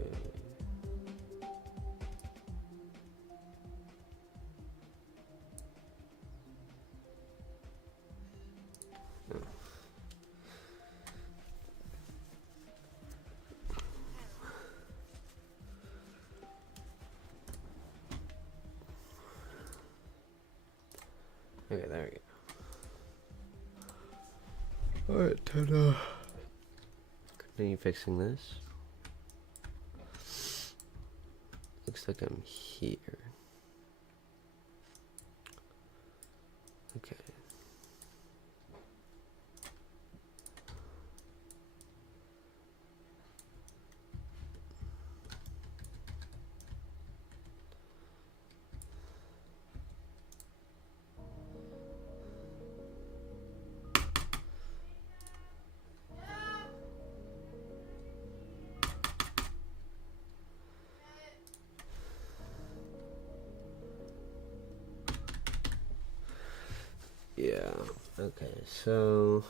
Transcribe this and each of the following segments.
Okay. Okay, there we go. Alright, ta-da. Continue fixing this. Looks like I'm here. Okay. Yeah, okay, so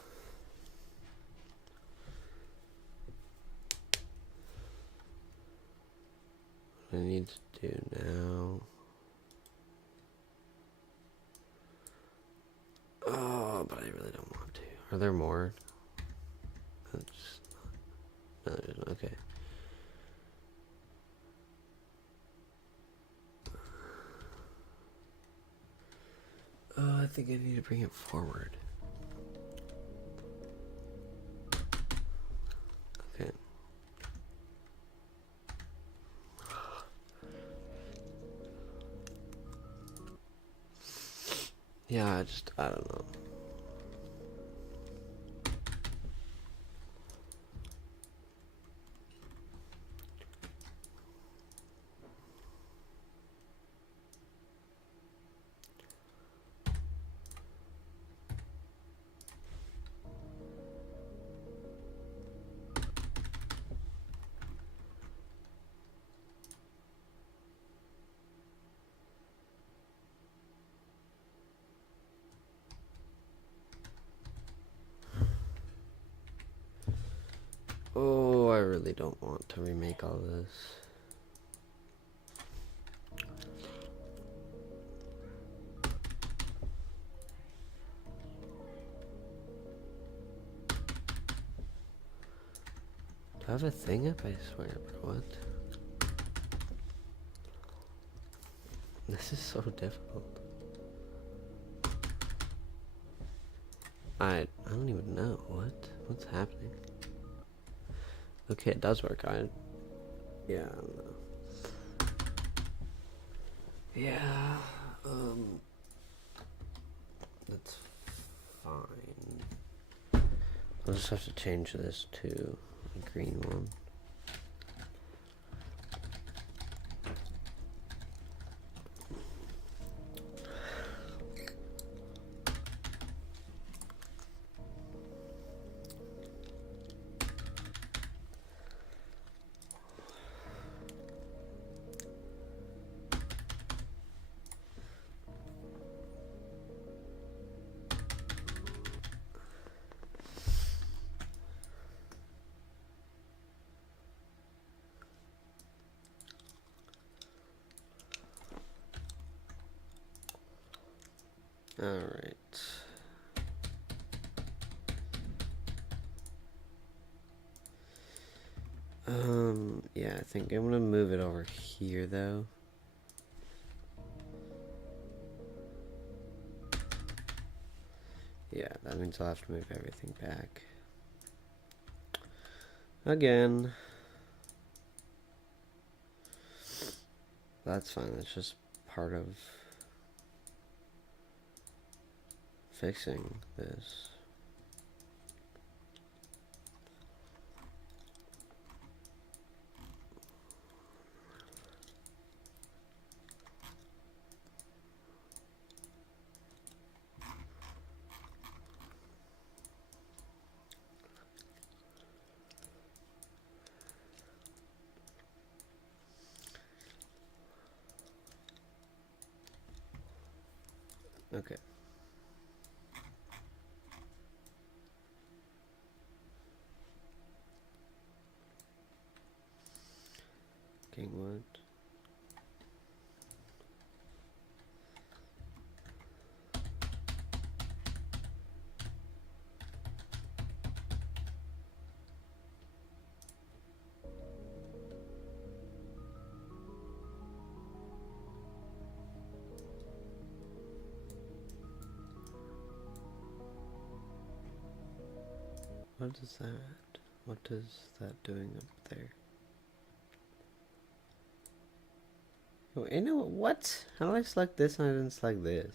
what I need to do now. Oh, but I really don't want to. Are there more? That's no, there's not. Okay. Oh, I think I need to bring it forward. Okay. Yeah, I don't know. Oh, I really don't want to remake all this. Do I have a thing up? I swear, bro. What? This is so difficult. I don't even know. What's happening? Okay, it does work. Yeah, I don't know. Yeah, that's fine. I'll just have to change this to a green one. Alright. Yeah, I think I'm gonna move it over here though. Yeah, that means I'll have to move everything back. Again. That's fine, that's just part of fixing this. Okay. What is that? What is that doing up there? Oh, you know what? How do I select this and I didn't select this?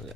Okay.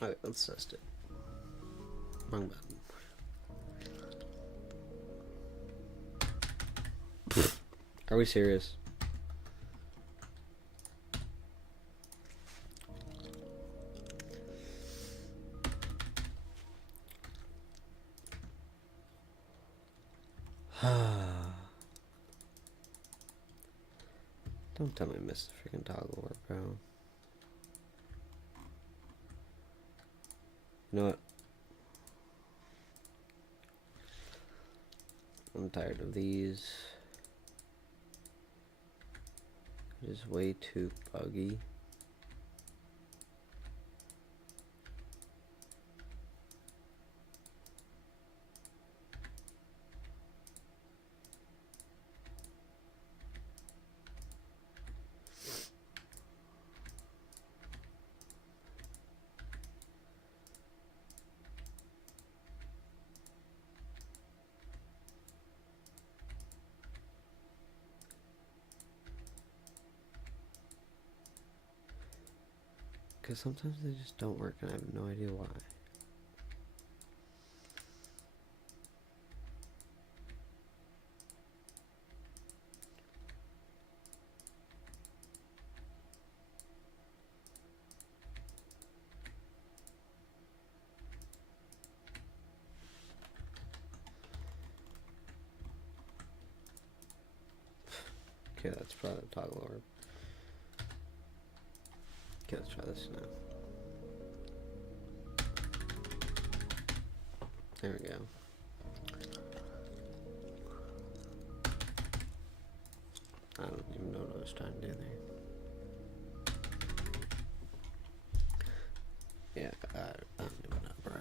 Alright, let's test it. Wrong button. Are we serious? Don't tell me I missed the freaking toggle work, bro. You know what? I'm tired of these. It is way too buggy. Because sometimes they just don't work and I have no idea why. Okay, that's probably the toggle orb. Okay, let's try this now. There we go. I don't even know what I was trying to do there. Yeah, I don't even know, bro.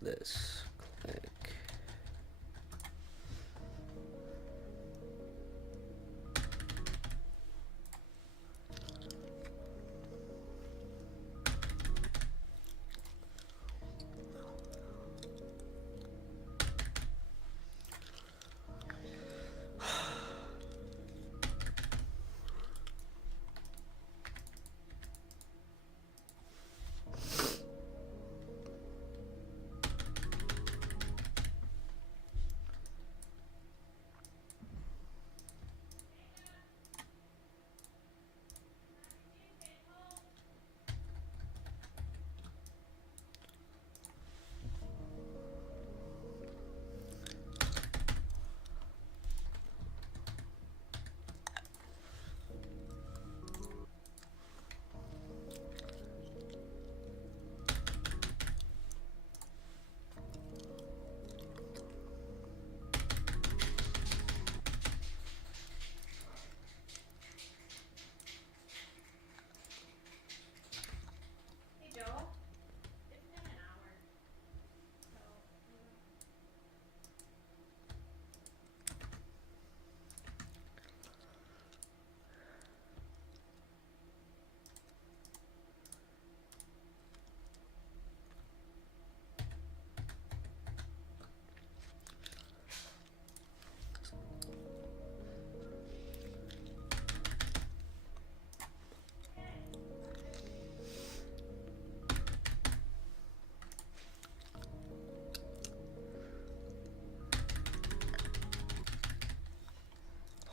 This, click.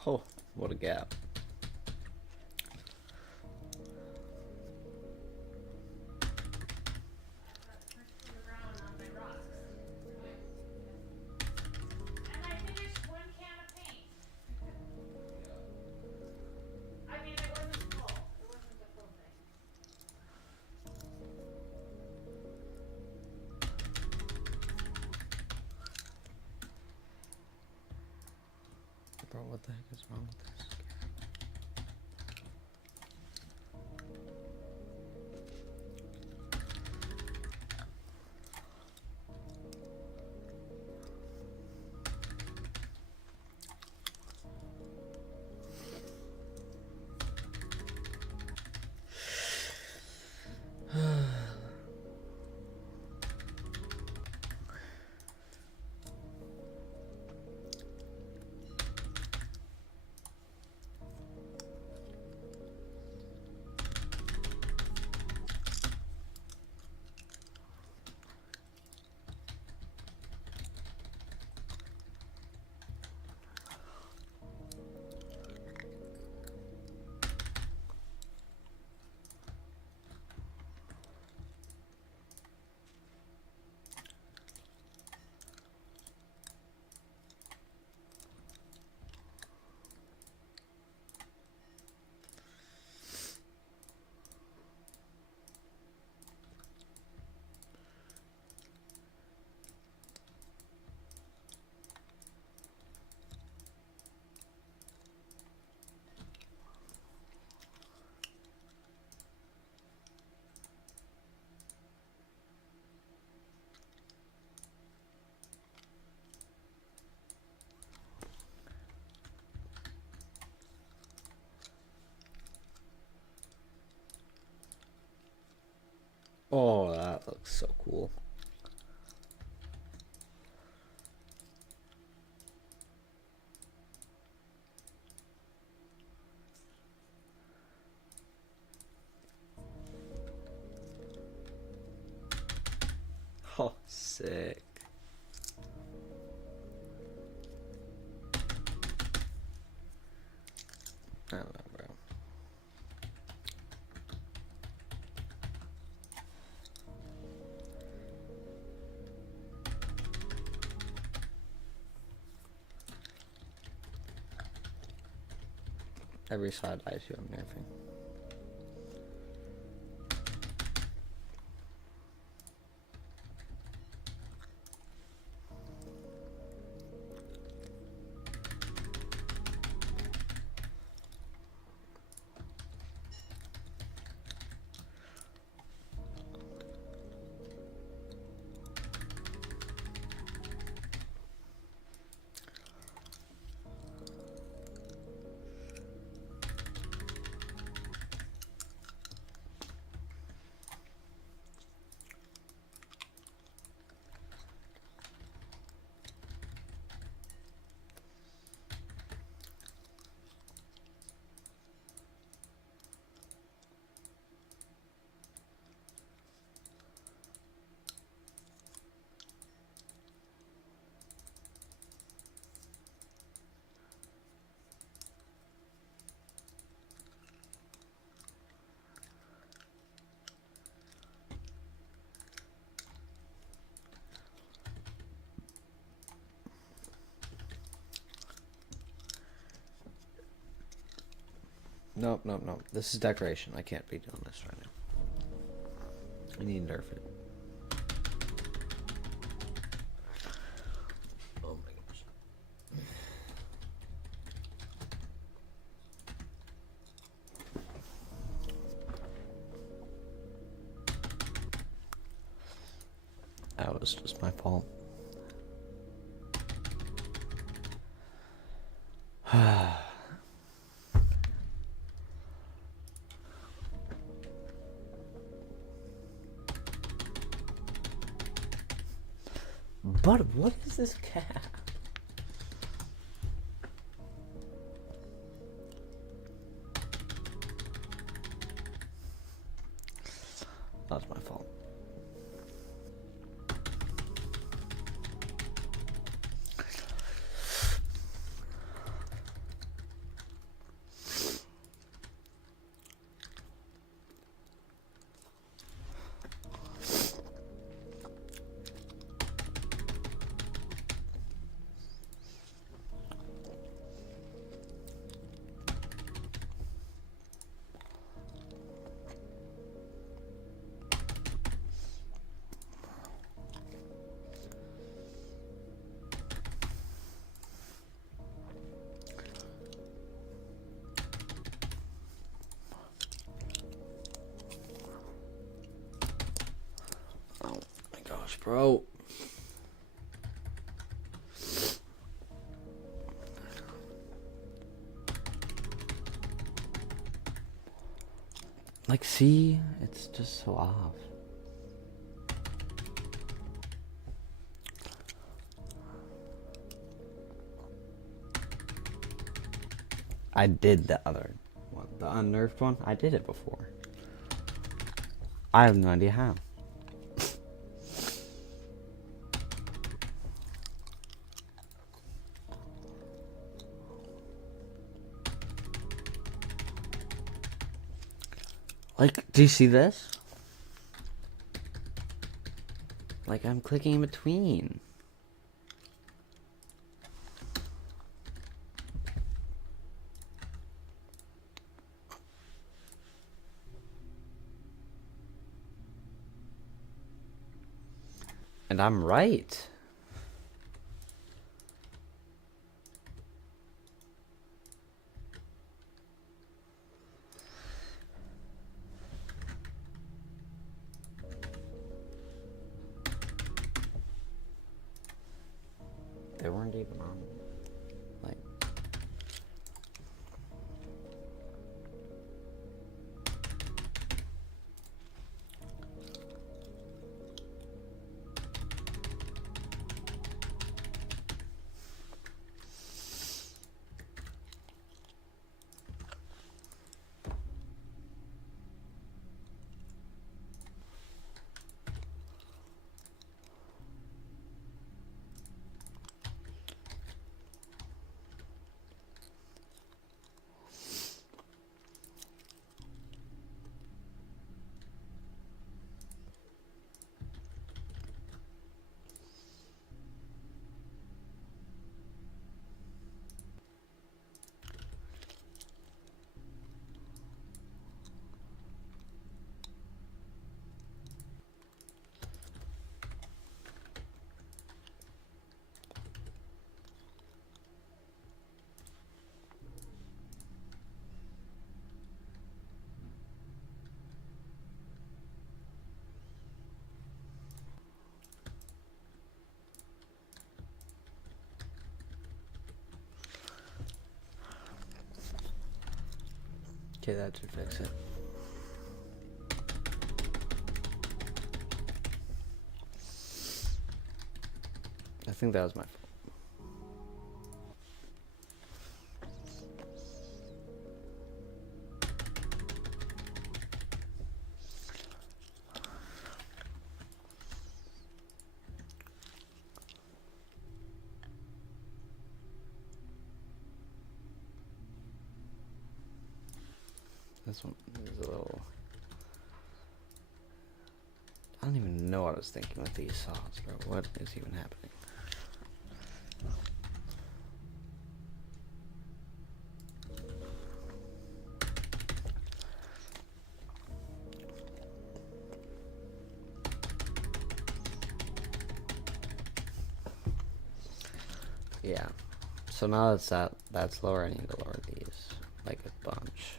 Oh, what a gap. Bro, what the heck is wrong with this? Oh, that looks so cool. Oh, sick. I don't know, bro. Every side I do, I'm nerfing. Nope, nope, nope. This is decoration. I can't be doing this right now. I need to nerf it. Oh my gosh. That was just my fault. But what is this cat? That's my fault. gosh, bro. Like, see? It's just so off. I did the other one. The unnerfed one? I did it before. I have no idea how. Like, do you see this? Like, I'm clicking in between. And I'm right. They weren't even on. Like. Okay, that should fix it. I think that was my fault. This one is a little... I don't even know what I was thinking with these saws, bro. What is even happening? Yeah. So now that's lower, I need to lower these like a bunch.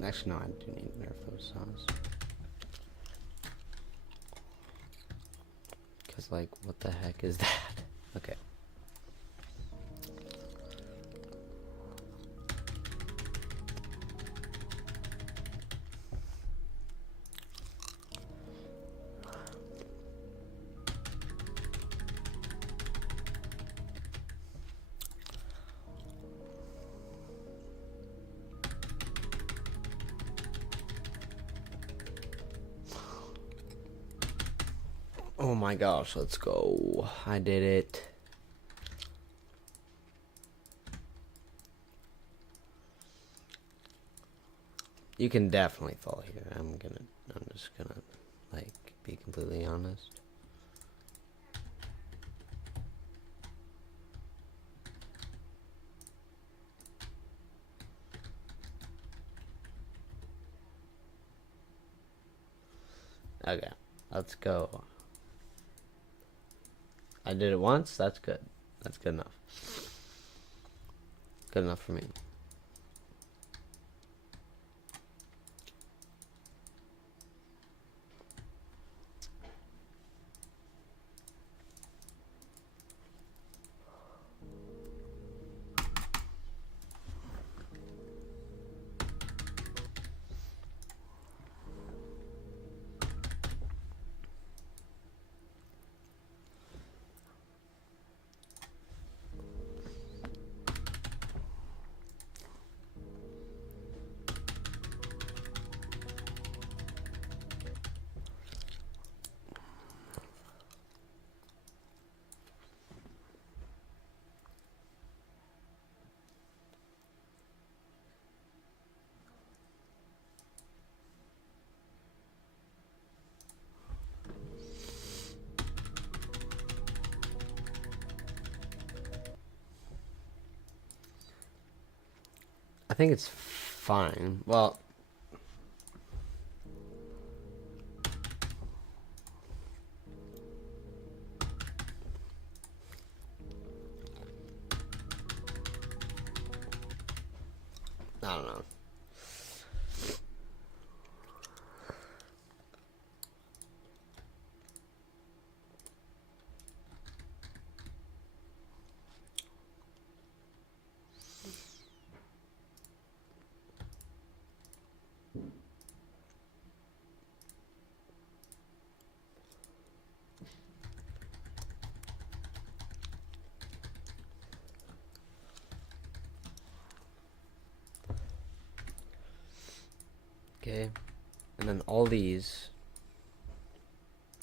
Actually, no, I do need to nerf those saws. Because, like, what the heck is that? Okay. Oh my gosh, let's go. I did it. You can definitely fall here. I'm just gonna, like, be completely honest. Okay. Let's go. I did it once. That's good. That's good enough. Good enough for me. I think it's fine. Well, I don't know. Okay, and then all these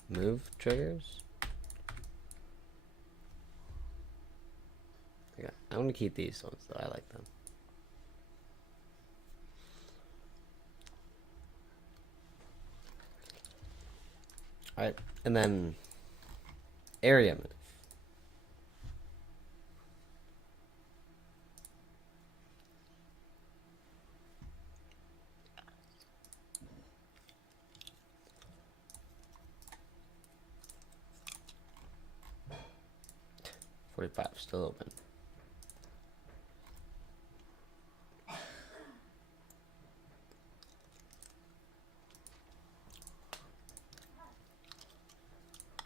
move triggers. Yeah, I'm gonna keep these ones though. I like them. All right, and then area move. $45 still open.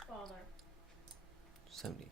Father. 78.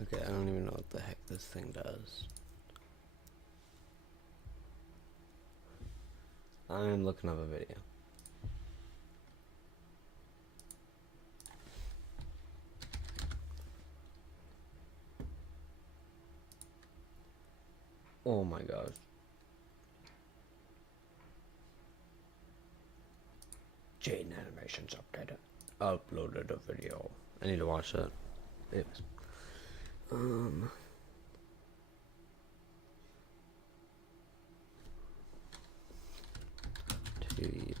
Okay, I don't even know what the heck this thing does. I'm looking up a video. Oh my gosh. Jaden Animations updated. Uploaded a video. I need to watch that. Anyways. To use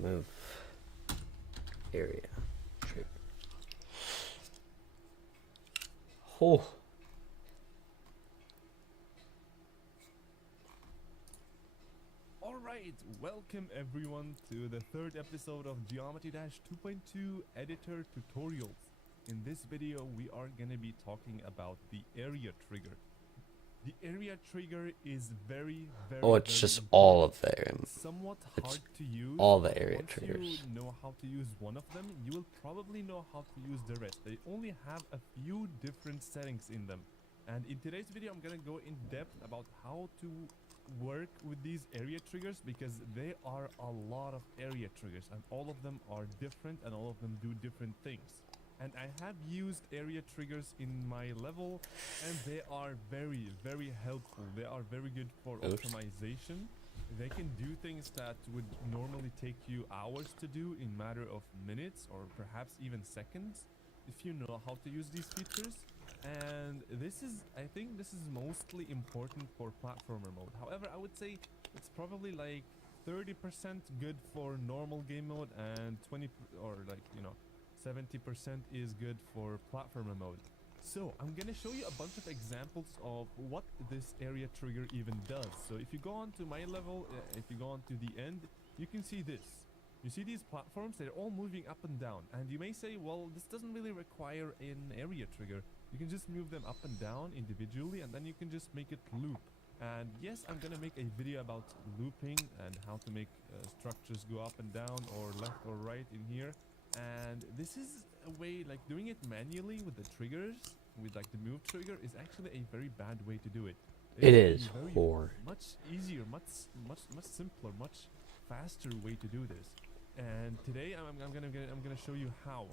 move area. Trigger. Oh. Alright, welcome everyone to the third episode of Geometry Dash 2.2 editor tutorials. In this video we are gonna be talking about the area trigger. The area trigger is very Oh, it's just all of them. somewhat It's hard to use. all the but area once triggers. you know how to use one of them, you will probably know how to use the rest. They only have a few different settings in them. And in today's video I'm gonna go in depth about how to work with these area triggers because there are a lot of area triggers and all of them are different and all of them do different things. And I have used area triggers in my level and they are very, very helpful. They are very good for optimization. They can do things that would normally take you hours to do in matter of minutes or perhaps even seconds if you know how to use these features. And I think this is mostly important for platformer mode. However, I would say it's probably like 30% good for normal game mode and 20 or like, 70% is good for platformer mode. So I'm gonna show you a bunch of examples of what this area trigger even does. So if you go on to my level, if you go on to the end, you can see this. You see these platforms, they're all moving up and down. And you may say, well, this doesn't really require an area trigger. You can just move them up and down individually and then you can just make it loop. And yes, I'm gonna make a video about looping and how to make structures go up and down or left or right in here. And this is a way, like doing it manually with the triggers, with like the move trigger is actually a very bad way to do it. It is hard. Much easier, much simpler, much faster way to do this. And today I'm gonna show you how.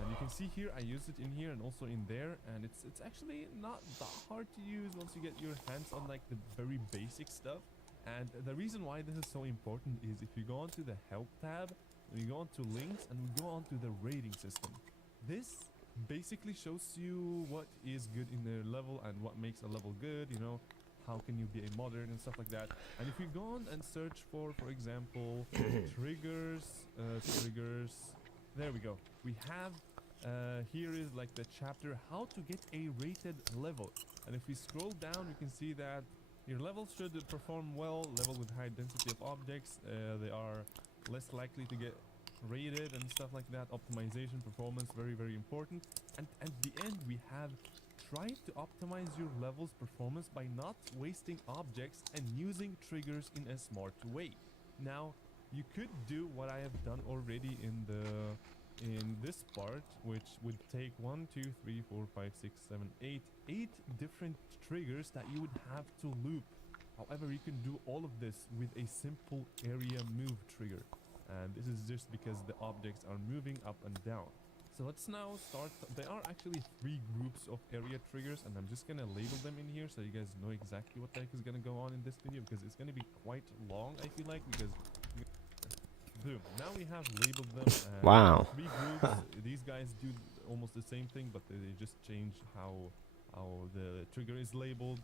And you can see here I use it in here and also in there, and it's actually not that hard to use once you get your hands on like the very basic stuff. And the reason why this is so important is if you go onto the help tab, we go on to links and we go on to the rating system. This basically shows you what is good in the level and what makes a level good, how can you be a modern and stuff like that. And if you go on and search for example, triggers, there we go. We have, here is like the chapter, how to get a rated level. And if we scroll down, we can see that your level should perform well, level with high density of objects, they are less likely to get rated and stuff like that. Optimization, performance, very, very important. And at the end, we have tried to optimize your level's performance by not wasting objects and using triggers in a smart way. Now, you could do what I have done already in this part, which would take 1, 2, 3, 4, 5, 6, 7, 8 different triggers that you would have to loop. However, you can do all of this with a simple area move trigger. And this is just because the objects are moving up and down. So let's now start. There are actually 3 groups of area triggers, and I'm just gonna label them in here so you guys know exactly what the heck is gonna go on in this video, because it's gonna be quite long, I feel like, because boom, now we have labeled them. Wow. 3 groups. These guys do almost the same thing, but they just change how the trigger is labeled.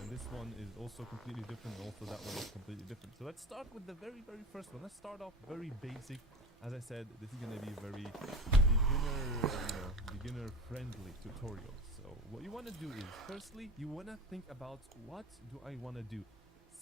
And this one is also completely different, and also that one is completely different. So let's start with the very, very first one. Let's start off very basic. As I said, this is going to be very beginner friendly tutorial. So what you want to do is, firstly, you want to think about what do I want to do.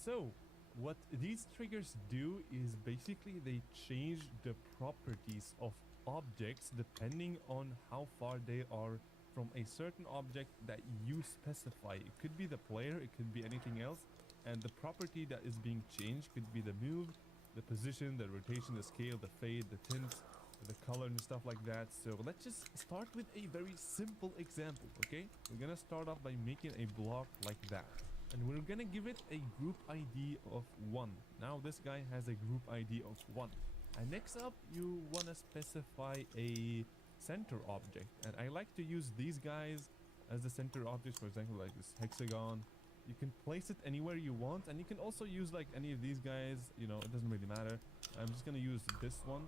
So what these triggers do is basically they change the properties of objects depending on how far they are from a certain object that you specify. It could be the player, it could be anything else, and the property that is being changed could be the move, the position, the rotation, the scale, the fade, the tint, the color and stuff like that. So let's just start with a very simple example, okay? We're gonna start off by making a block like that, and we're gonna give it a group ID of 1. Now this guy has a group ID of 1, and next up you wanna specify a center object, and I like to use these guys as the center objects. For example, like this hexagon, you can place it anywhere you want, and you can also use like any of these guys, it doesn't really matter. I'm just gonna use this one,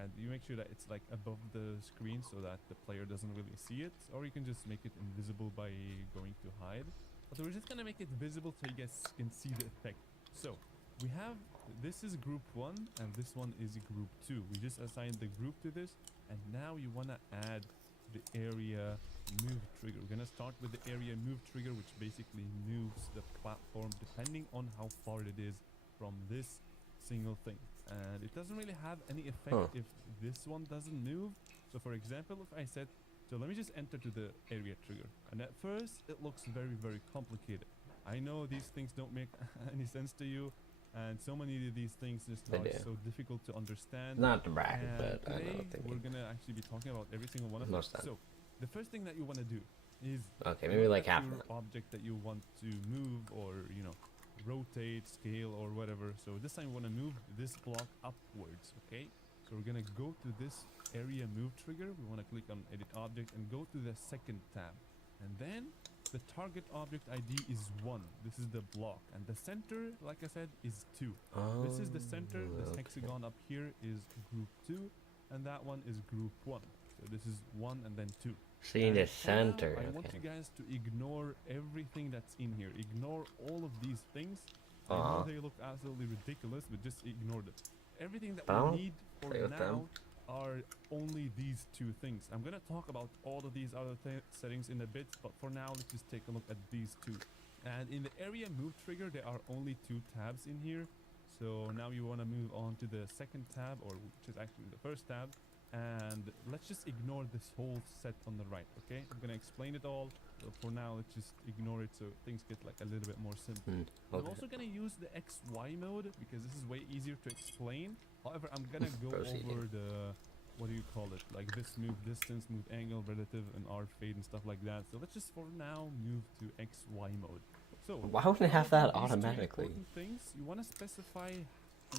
and you make sure that it's like above the screen so that the player doesn't really see it, or you can just make it invisible by going to hide, but we're just gonna make it visible so you guys can see the effect. So we have, this is group 1 and this one is group 2. We just assigned the group to this, and now you want to add the area move trigger. We're going to start with the area move trigger, which basically moves the platform depending on how far it is from this single thing. And it doesn't really have any effect if this one doesn't move. So for example, if I said, so let me just enter to the area trigger, and at first it looks very, very complicated. I know these things don't make any sense to you, and so many of these things just are so difficult to understand. Not to brag, but I today know. we're gonna actually be talking about every single one of them. So the first thing that you want to do is maybe like half your object that you want to move, or rotate, scale, or whatever. So this time we want to move this block upwards, okay? So we're gonna go to this area move trigger. We want to click on edit object and go to the second tab. And then the target object ID is 1. This is the block. And the center, like I said, is 2. Oh, This is the center. This okay. hexagon up here is group 2. And that one is group 1. So this is 1 and then 2. See And the for now, center. I want Okay. you guys to ignore everything that's in here. Ignore all of these things. I know they look absolutely ridiculous, but just ignore them. Everything that I'll we need for play with now them. are only these 2 things. I'm gonna talk about all of these other settings in a bit, but for now, let's just take a look at these 2. And in the area move trigger, there are only 2 tabs in here. So now you want to move on to the second tab, or which is actually the first tab. And let's just ignore this whole set on the right, okay? I'm gonna explain it all, but for now let's just ignore it so things get like a little bit more simple. I'm Okay. also gonna use the XY mode because this is way easier to explain. However, I'm gonna go Proceeding. over the, what do you call it? Like this move distance, move angle, relative, and R fade and stuff like that. So let's just for now move to XY mode. So Why wouldn't it have now that for these 2 automatically? important things, you wanna specify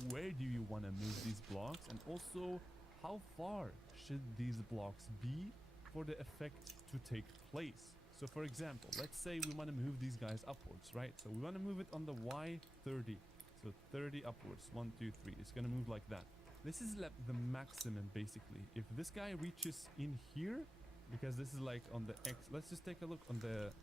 where do you wanna move these blocks, and also how far should these blocks be for the effect to take place. So for example, let's say we want to move these guys upwards, right? So we want to move it on the Y 30. So 30 upwards, 1, 2, 3. It's going to move like that. This is like the maximum basically. If this guy reaches in here, because this is like on the X, let's just take a look on the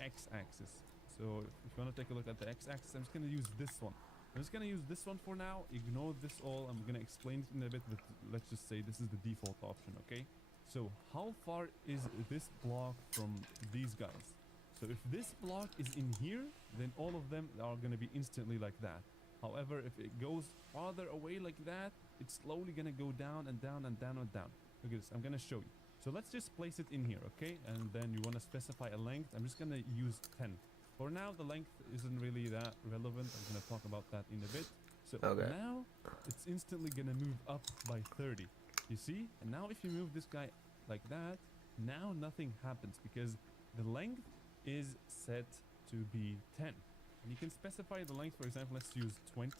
X axis. So if you want to take a look at the X axis, I'm just going to use this one. I'm just going to use this one for now. Ignore this all. I'm going to explain it in a bit, but let's just say this is the default option, okay? So how far is this block from these guys? So if this block is in here, then all of them are going to be instantly like that. However, if it goes farther away like that, it's slowly going to go down and down and down and down. Look at this. I'm going to show you. So let's just place it in here, okay? And then you want to specify a length. I'm just going to use 10. For now, the length isn't really that relevant. I'm going to talk about that in a bit. So now it's instantly going to move up by 30. You see? And now if you move this guy like that, now nothing happens because the length is set to be 10. And you can specify the length, for example, let's use 20.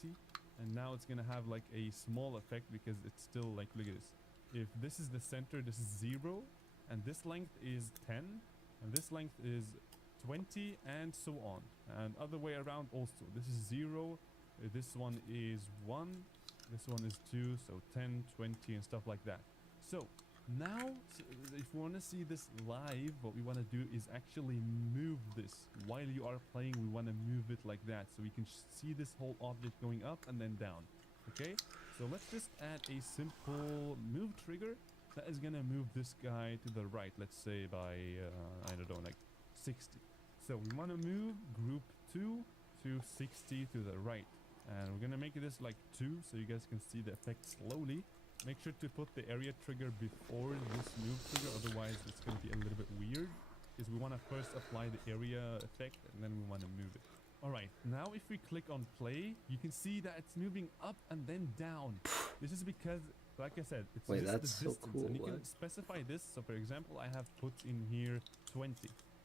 And now it's going to have like a small effect because it's still like, look at this. If this is the center, this is 0. And this length is 10. And this length is 20 and so on, and other way around also. This is 0, this one is 1, this one is 2, so 10, 20 and stuff like that. So now if we want to see this live, what we want to do is actually move this. While you are playing, we want to move it like that so we can see this whole object going up and then down. Okay, so let's just add a simple move trigger that is gonna move this guy to the right, let's say by I don't know, like 60. So we want to move group 2 to 60 to the right. And we're going to make this like 2 so you guys can see the effect slowly. Make sure to put the area trigger before this move trigger, otherwise it's going to be a little bit weird. Because we want to first apply the area effect and then we want to move it. Alright, now if we click on play, you can see that it's moving up and then down. This is because, like I said, it's just that's the so distance. cool. And you can specify this. So for example, I have put in here 20.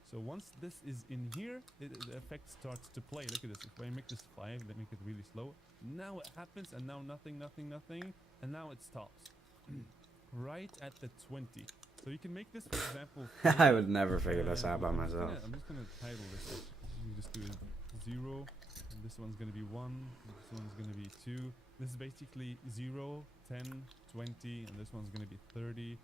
So once this is in here, the effect starts to play. Look at this. If I make this 5, let me make it really slow. Now it happens, and now nothing, nothing, nothing, and now it stops. Right at the 20. So you can make this, for example. I would never figure this out by myself. I'm just gonna title this. You just do 0. And this one's gonna be 1. This one's gonna be 2. This is basically 0, 10, 20, and this one's gonna be 30.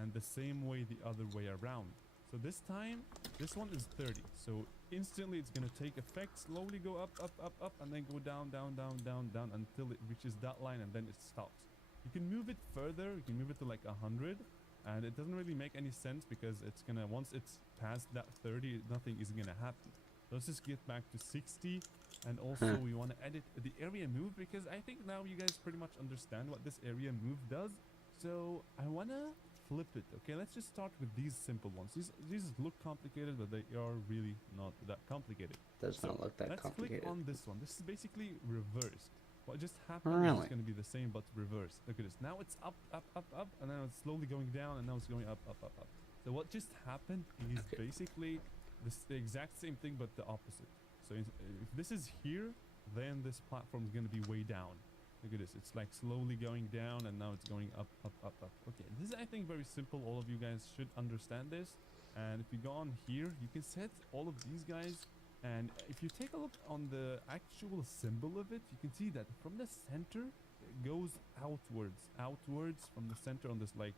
And the same way the other way around. So this time, this one is 30. So instantly it's going to take effect, slowly go up, up, up, up, and then go down, down, down, down, down until it reaches that line and then it stops. You can move it further. You can move it to like 100. And it doesn't really make any sense because it's going to, once it's past that 30, nothing is going to happen. Let's just get back to 60. And also we want to edit the area move because I think now you guys pretty much understand what this area move does. So I want to flip it. Okay, let's just start with these simple ones. These look complicated, but they are really not that complicated. Does not look that complicated. Let's click on this one. This is basically reversed. What just happened is going to be the same but reversed. Look at this. Now it's up, up, up, up, and now it's slowly going down, and now it's going up, up, up, up. So what just happened is basically the exact same thing but the opposite. So if this is here, then this platform is going to be way down. Look at this. It's like slowly going down, and now it's going up, up, up, up. Okay, this is, I think, very simple. All of you guys should understand this. And if you go on here, you can set all of these guys. And if you take a look on the actual symbol of it, you can see that from the center, it goes outwards from the center on this like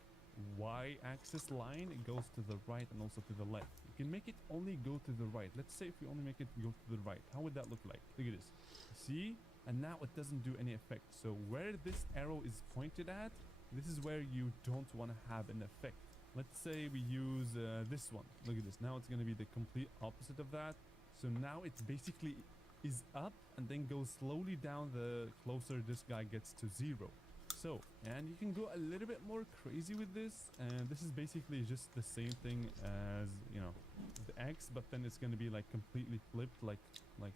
y-axis line. It goes to the right and also to the left. You can make it only go to the right. Let's say if we only make it go to the right, how would that look like? Look at this. See? And now it doesn't do any effect. So where this arrow is pointed at, this is where you don't want to have an effect. Let's say we use this one. Look at this. Now it's going to be the complete opposite of that. So now it basically is up and then goes slowly down the closer this guy gets to 0. So, and you can go a little bit more crazy with this. And this is basically just the same thing as, you know, the X, but then it's going to be like completely flipped like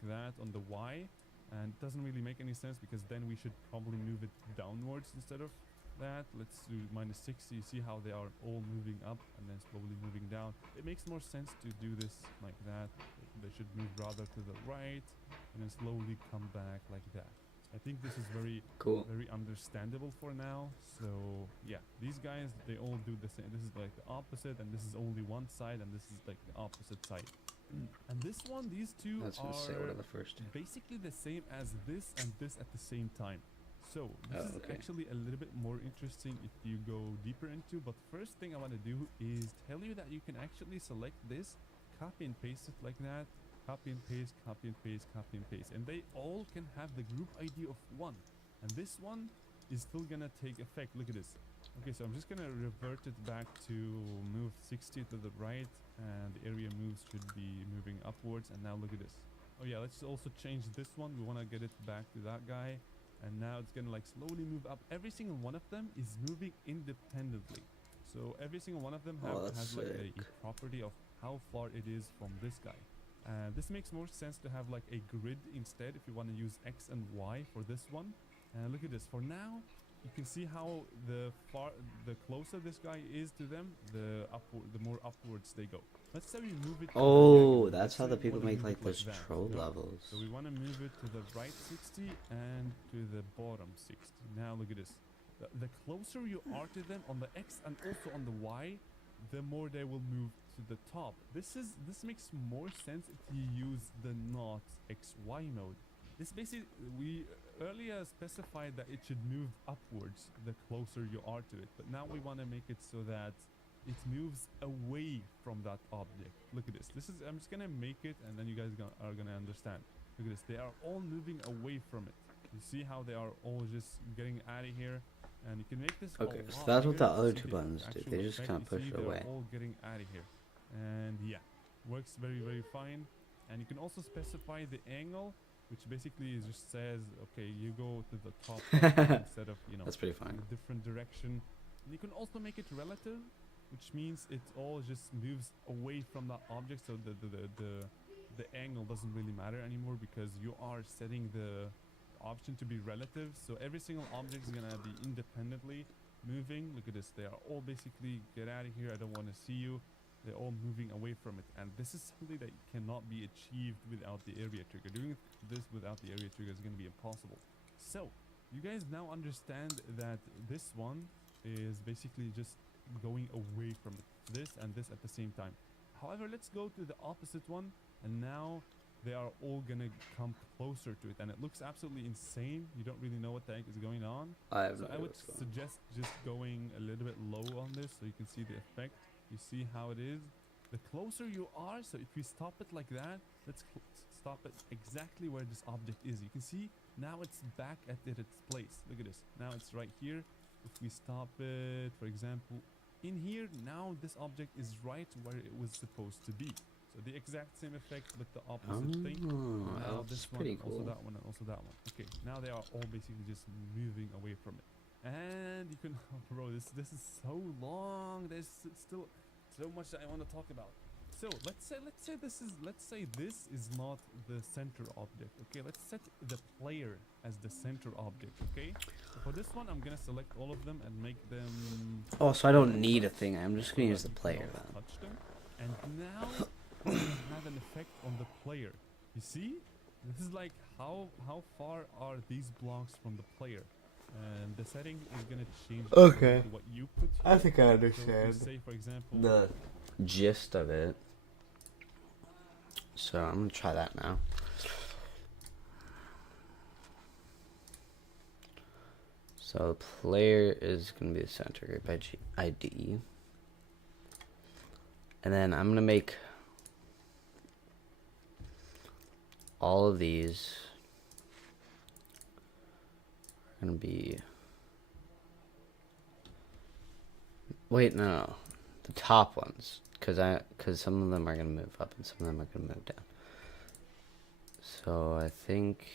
that on the Y. And it doesn't really make any sense because then we should probably move it downwards instead of that. Let's do -60. You see how they are all moving up and then slowly moving down. It makes more sense to do this like that. They should move rather to the right and then slowly come back like that. I think this is very Cool. very understandable for now. So yeah, these guys, they all do the same. This is like the opposite, and this is only one side, and this is like the opposite side. And this one, these two That's gonna say what are the first two. basically the same as this and this at the same time. So this is okay. actually a little bit more interesting if you go deeper into. But first thing I want to do is tell you that you can actually select this, copy and paste it like that, copy and paste, copy and paste, copy and paste, and they all can have the group ID of 1. And this one is still gonna take effect. Look at this. Okay, so I'm just gonna revert it back to move 60 to the right, and the area moves should be moving upwards. And now look at this. Oh yeah, let's also change this one. We want to get it back to that guy, and now it's gonna like slowly move up. Every single one of them is moving independently, so every single one of them has like a property of how far it is from this guy. This makes more sense to have like a grid instead if you want to use X and Y for this one. And look at this. For now, you can see how the closer this guy is to them, the more upwards they go. Let's say we move it. Oh, that's how the people make like those troll levels. So we want to move it to the right 60 and to the bottom 60. Now look at this. The closer you are to them on the X and also on the Y, the more they will move to the top. This makes more sense if you use the not XY mode. This basically, we earlier specified that it should move upwards the closer you are to it, but now we want to make it so that it moves away from that object. Look at this. I'm just gonna make it, and then you guys are gonna understand. Look at this. They are all moving away from it. You see how they are all just getting out of here, and you can make this. Okay, so that's what the other two buttons do. They just kind of push it away. All getting out of here, and yeah, works very very fine. And you can also specify the angle, which basically just says, okay, you go to the top instead of, you know, that's pretty fine. In a different direction. And you can also make it relative, which means it all just moves away from that object, so the angle doesn't really matter anymore because you are setting the option to be relative. So every single object is gonna be independently moving. Look at this. They are all basically, get out of here. I don't want to see you. They're all moving away from it, and this is something that cannot be achieved without the area trigger. Doing this without the area trigger is going to be impossible. So you guys now understand that this one is basically just going away from it, this and this at the same time. However, let's go to the opposite one, and now they are all gonna come closer to it, and it looks absolutely insane. You don't really know what the heck is going on. I would suggest just going a little bit low on this so you can see the effect. You see how it is? The closer you are, so if we stop it like that, let's stop it exactly where this object is. You can see now it's back at its place. Look at this. Now it's right here. If we stop it, for example, in here, now this object is right where it was supposed to be. So the exact same effect, but the opposite thing. Now this one, pretty cool. also that one, and also that one. Okay, now they are all basically just moving away from it. And you can, bro, this is so long. There's still so much that I want to talk about. So let's say this is not the center object. Okay, let's set the player as the center object. Okay, so for this one, I'm gonna select all of them and make them. Oh, so I don't need a thing. I'm just gonna use the player then. Touch them, and now we have an effect on the player. You see? This is like how far are these blocks from the player? And the setting is gonna change according Okay. to what you put I here. think I So understand if you say, for example, the gist of it. So I'm gonna try that now. So the player is gonna be the center group ID. And then I'm gonna make all of these gonna be, wait, no, the top ones, because some of them are gonna move up and some of them are gonna move down. So I think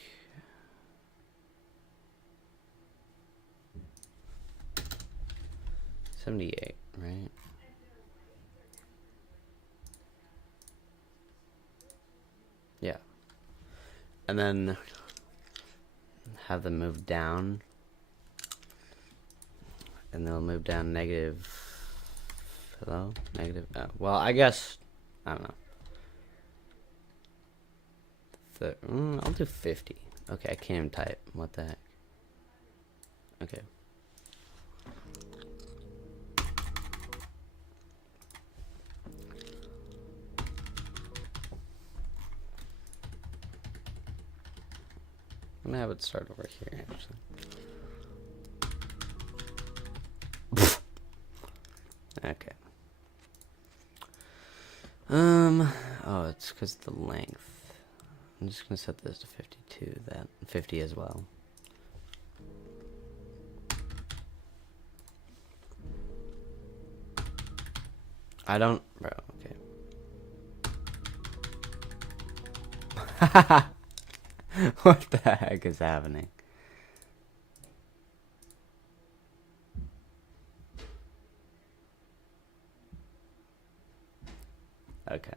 78, right? Yeah. And then have them move down. And they'll move down negative. Hello? Negative. Well, I guess. I don't know. I'll do 50. Okay, I can't even type. What the heck? Okay. I'm gonna have it start over here, actually. Okay. Oh, it's because of the length. I'm just gonna set this to 52, that 50 as well. I don't, bro, okay. What the heck is happening? Okay.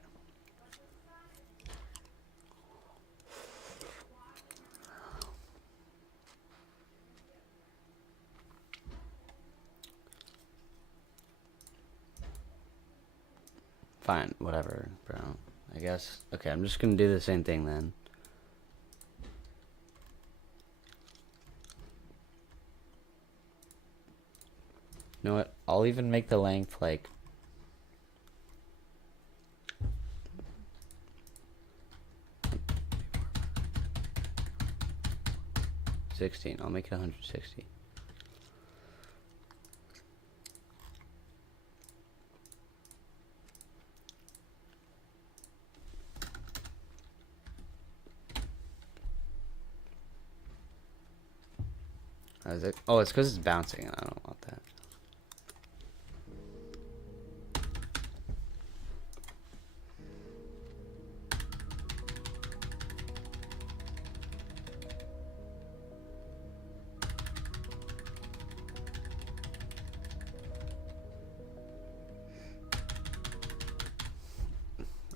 Fine, whatever, bro. I guess. Okay, I'm just gonna do the same thing then. You know what? I'll even make the length like 16. I'll make it 160. Is it? Oh, it's because it's bouncing, and I don't want that.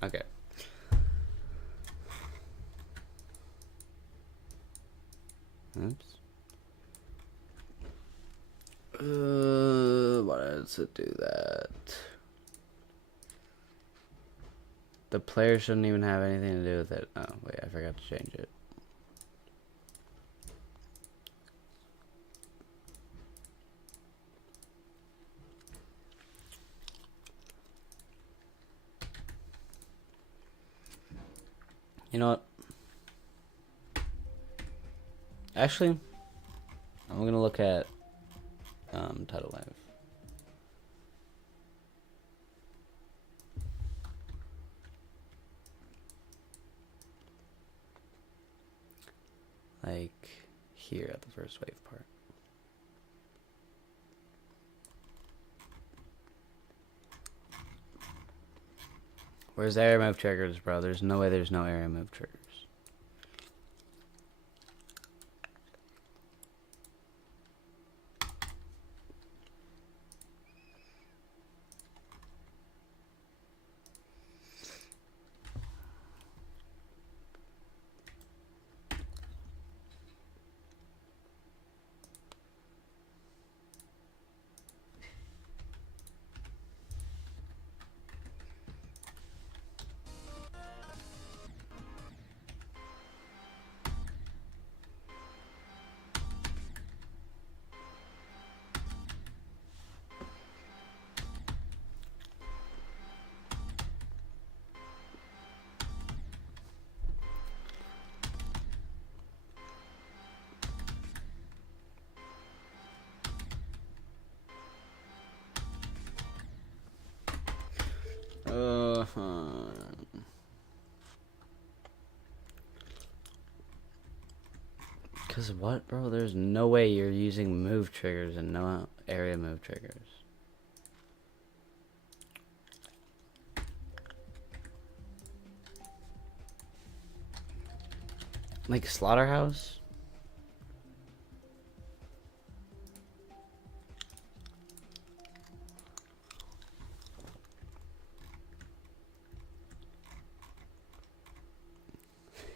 Okay. Oops. Why does it do that? The player shouldn't even have anything to do with it. Oh, wait, I forgot to change it. You know what? Actually, I'm gonna look at Title Live. Like here at the first wave part. Where's the area move triggers, bro? There's no way there's no area move triggers. Cause what, bro? There's no way you're using move triggers and no area move triggers. Like Slaughterhouse?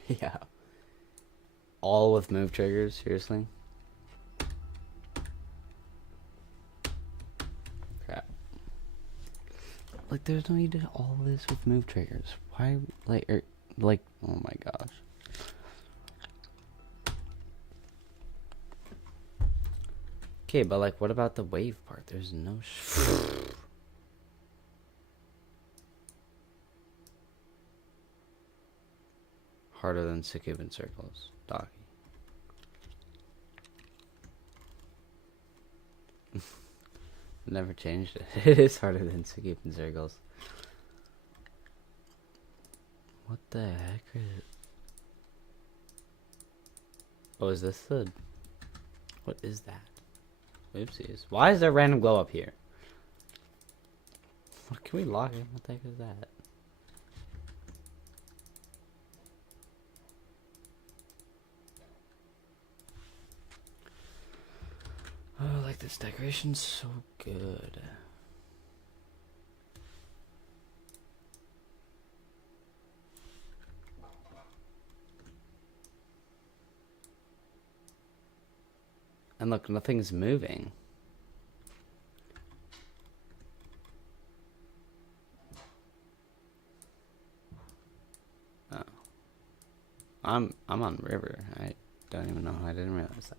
Yeah. All with move triggers, seriously? Crap. Like, there's no need to all this with move triggers. Why, like, oh my gosh. Okay, but like, what about the wave part? There's no harder than Succubin circles, Docky. Never changed it. It is harder than Succubin circles. What the heck is it? Oh, is this the... What is that? Oopsies. Why is there a random glow up here? What, can we lock it? What the heck is that? Oh, like this decoration's so good. And look, nothing's moving. Oh. I'm on river. I don't even know. I didn't realize that.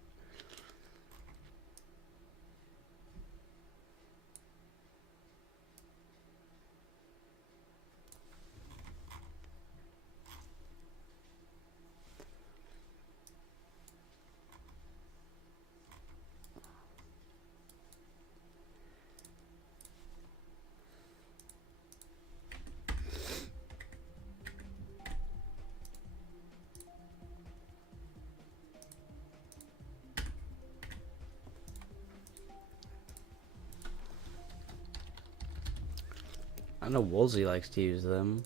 I know Woolsey likes to use them.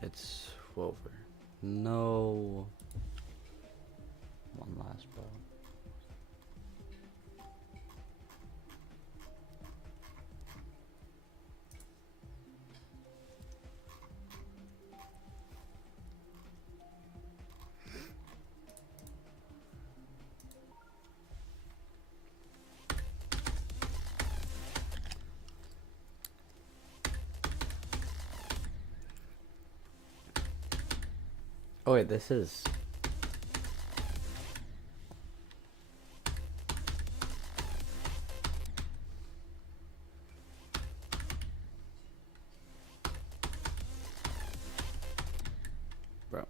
It's over. No. One last ball. Oh wait, this is... Bro.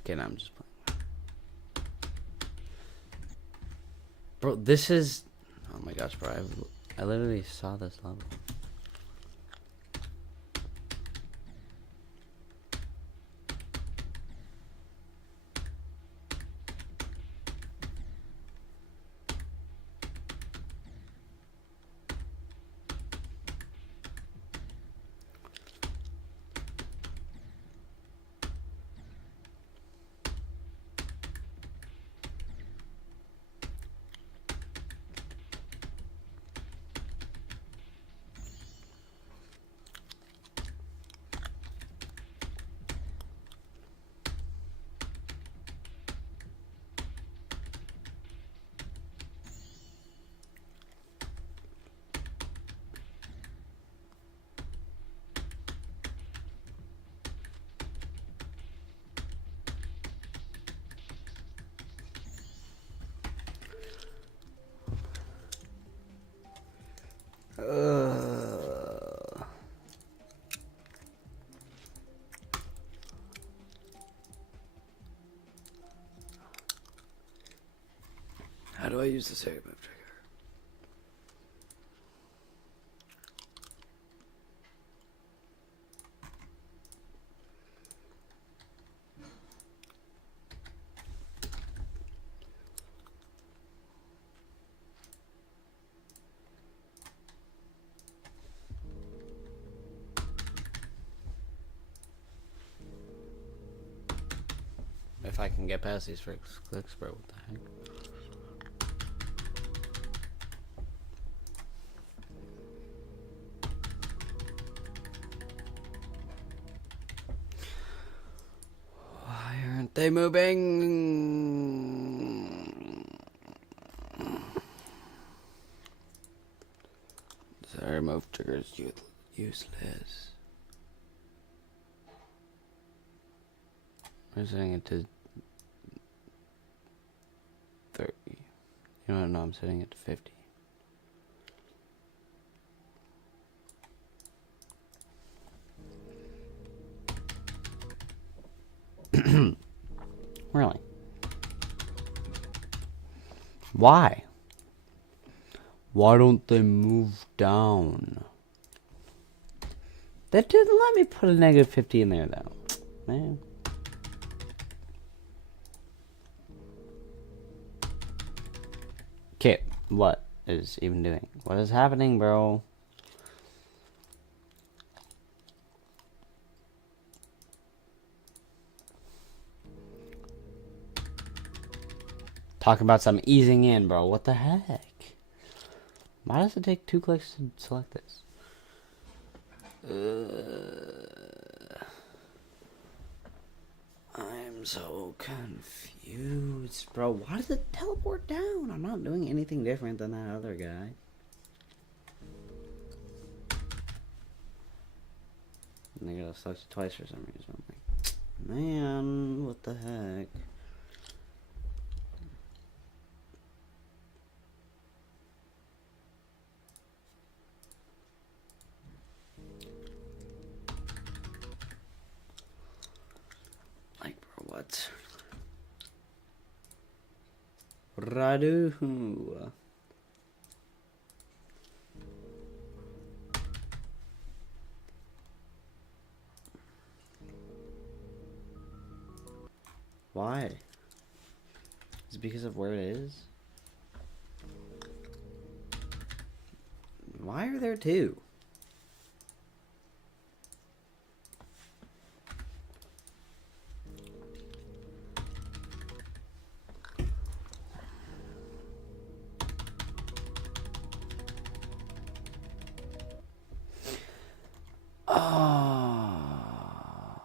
Okay, now I'm just playing. Bro, this is... Oh my gosh, bro. I literally saw this level. How do I use this area move trigger? If I can get past these first clicks, bro, what the heck? Why aren't they moving? Sorry, move triggers useless. We're setting it to 30. You know what? No, I'm setting it to 50. Really? Why? Why don't they move down? That didn't let me put a negative 50 in there, though. Man. Okay, what is even doing? What is happening, bro? Talking about some easing in, bro. What the heck? Why does it take 2 clicks to select this? I'm so confused, bro. Why does it teleport down? I'm not doing anything different than that other guy. And they gotta select it twice for some reason. I'm like, man, what the heck? Like, bro, what? What did I do? Why? Is it because of where it is? Why are there 2? Oh,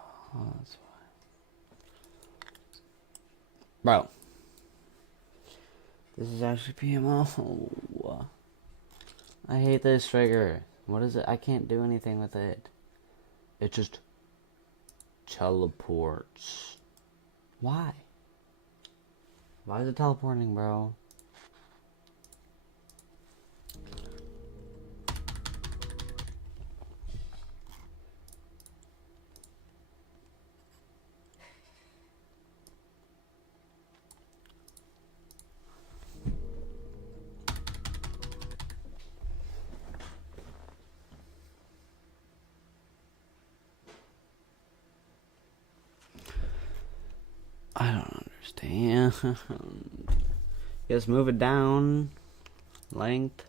that's why. Bro. This is actually PMO. I hate this trigger. What is it? I can't do anything with it. It just teleports. Why? Why is it teleporting, bro? I don't understand. Just move it down. Length.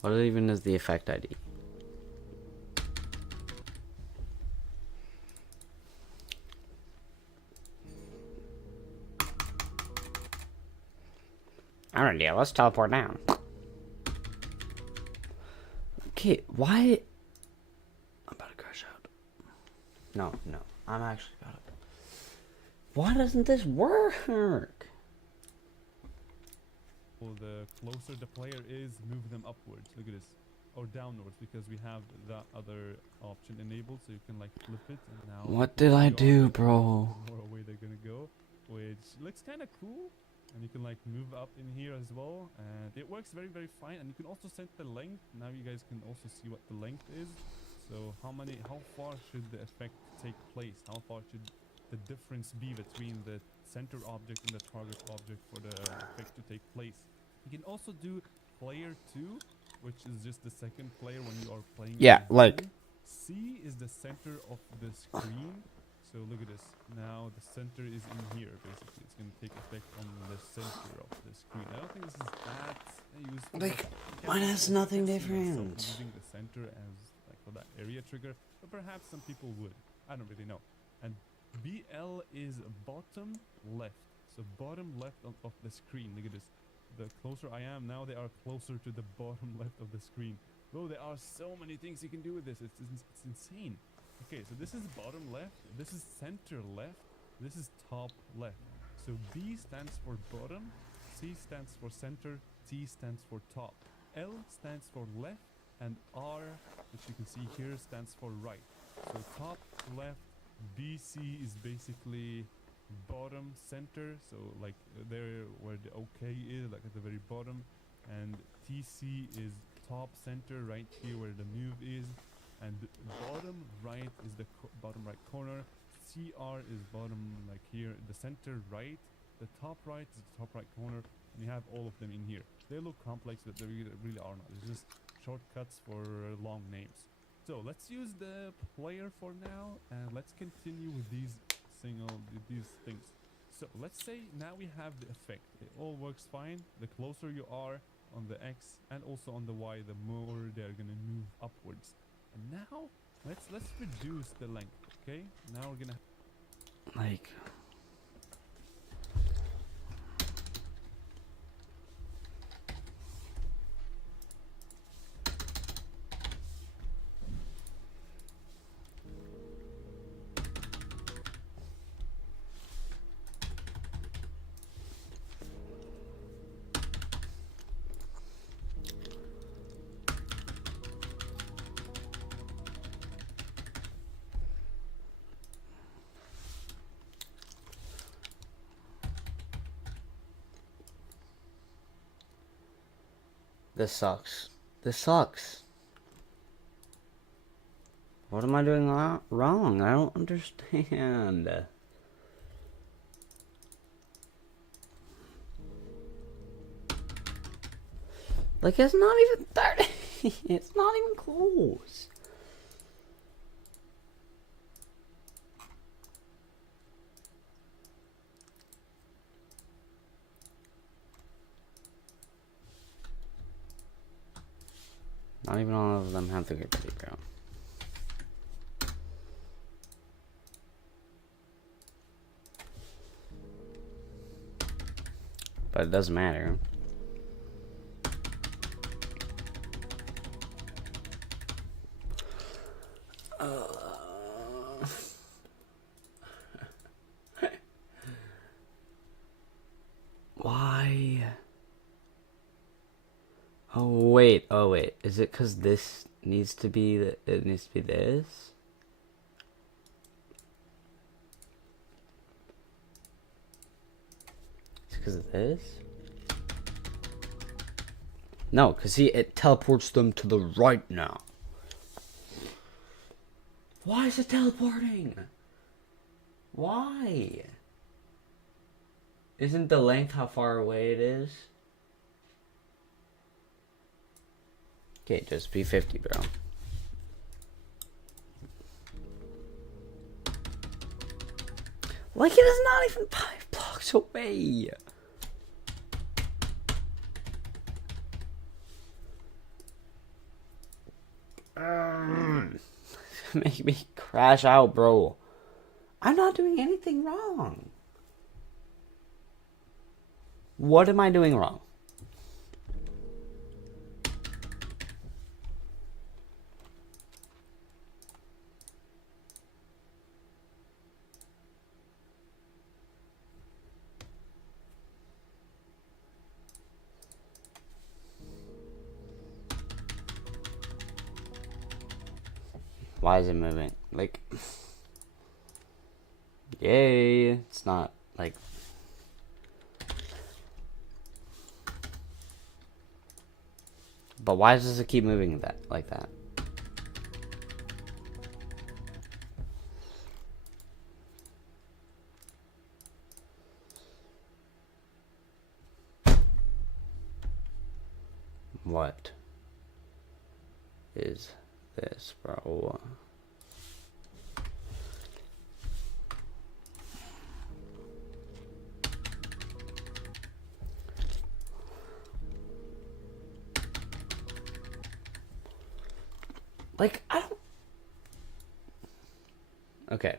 What even is the effect ID? Alright, yeah, let's teleport down. Okay, why? I'm about to crash out. No, I'm actually about to. Why doesn't this work? Well, the closer the player is, move them upwards. Look at this. Or downwards, because we have the other option enabled, so you can like flip it. And now What did I do, bro? The more away they're gonna go. which looks kind of cool. And you can like move up in here as well, and it works very fine. And you can also set the length. Now you guys can also see what the length is. So how far should the effect take place? How far should the difference be between the center object and the target object for the effect to take place? You can also do player 2, which is just the second player when you are playing. Yeah, like C is the center of the screen. So look at this. Now the center is in here. Basically, it's going to take effect on the center of the screen. I don't think this is that useful. Like, mine has nothing different. Using the center as like for that area trigger, but perhaps some people would. I don't really know. And BL is bottom left. So bottom left of the screen. Look at this. The closer I am now, they are closer to the bottom left of the screen. Though there are so many things you can do with this. It's insane. Okay, so this is bottom left, this is center left, this is top left. So B stands for bottom, C stands for center, T stands for top. L stands for left, and R, which you can see here, stands for right. So top, left, BC is basically bottom, center, so like there where the OK is, like at the very bottom. And TC is top, center, right here where the move is. And bottom right is the bottom right corner. CR is bottom like here. The center right. The top right is the top right corner. And you have all of them in here. They look complex, but they really are not. It's just shortcuts for long names. So let's use the player for now, and let's continue with these things. So let's say now we have the effect. It all works fine. The closer you are on the X and also on the Y, the more they're gonna move upwards. And now let's reduce the length. Okay, now we're gonna like this sucks. This sucks. What am I doing wrong? I don't understand. Like, it's not even 30. It's not even close. Not even all of them have the gravity, bro. But it doesn't matter. Why? Oh wait, is it because this needs to be it needs to be this? It's because of this? No, because see, it teleports them to the right now. Why is it teleporting? Why? Isn't the length how far away it is? Okay, just be 50, bro. Like, it is not even 5 blocks away. Make me crash out, bro. I'm not doing anything wrong. What am I doing wrong? Why is it moving? Like, yay. It's not, like, But why does it keep moving that like that? What is this, bro? Like, I don't... Okay.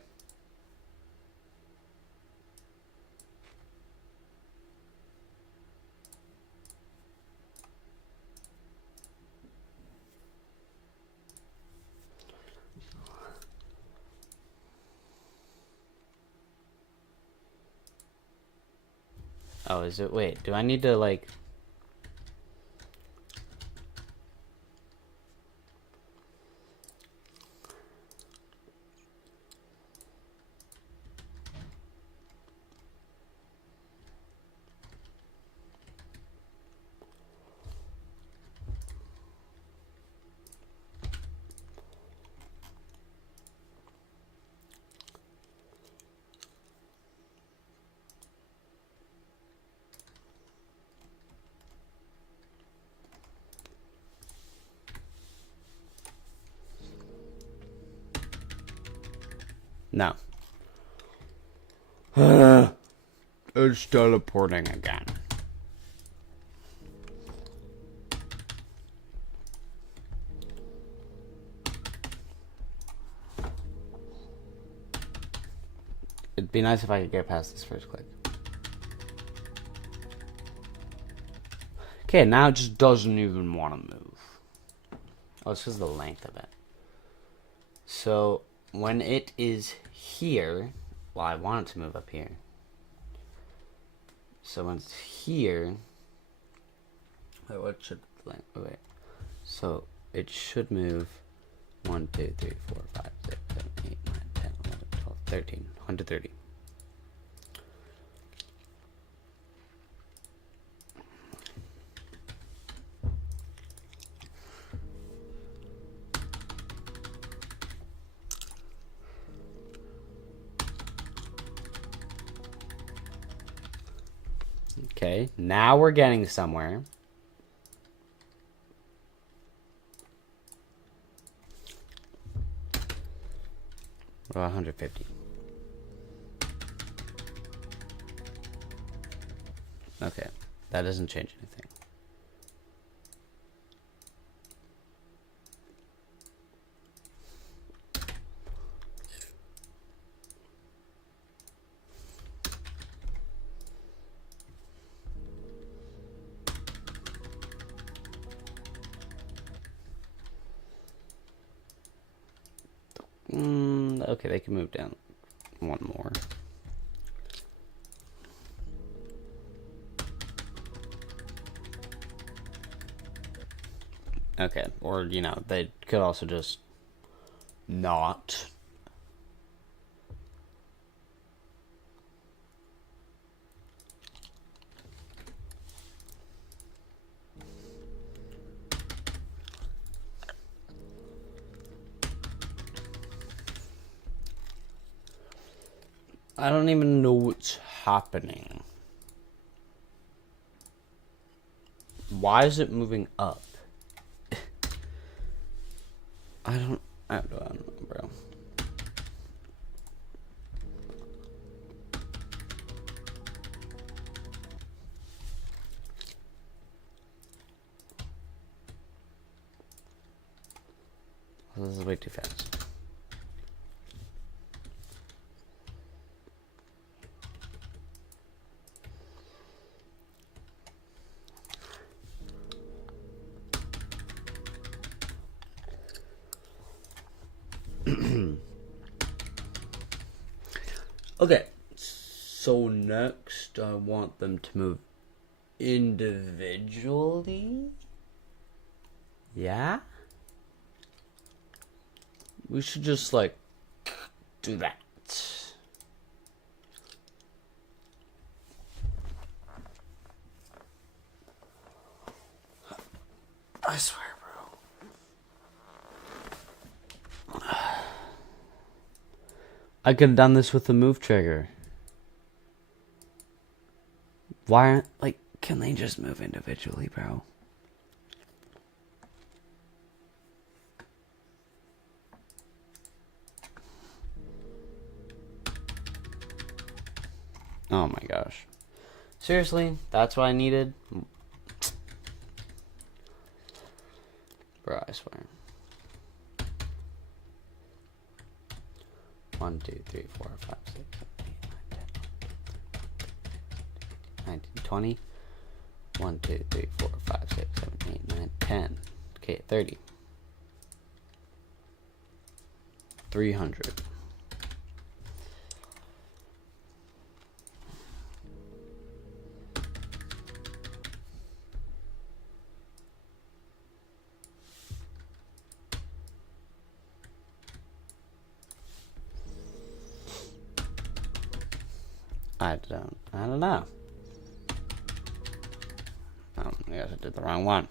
Oh, is it? Wait, do I need to, like... No. It's teleporting again. It'd be nice if I could get past this first click. Okay, now it just doesn't even want to move. Oh, it's because of the length of it. So, when it is here... Well, I want it to move up here. So when it's here... Wait, what should... Wait. So, it should move 1, 2, 3, 4, 5, 6, 7, 8, 9, 10, 11, 12, 13. 130. Okay, now we're getting somewhere. Well, 150. Okay, that doesn't change anything. Okay, they can move down one more. Okay, or, you know, they could also just not. I don't even know what's happening. Why is it moving up? I don't know, bro. This is way too fast. Okay, so next I want them to move individually. Yeah? We should just, like, do that. I swear, bro. I could have done this with the move trigger. Why aren't, like, can they just move individually, bro? Oh my gosh. Seriously? That's what I needed? Bro, I swear. 1, 2, 3, 4, 5, 6, 7, 8, 9, 10, 19, 20. 1, 2, 3, 4, 5, 6, 7, 8, 9, 10. Okay, 30. 300. I don't know. I guess I did the wrong one.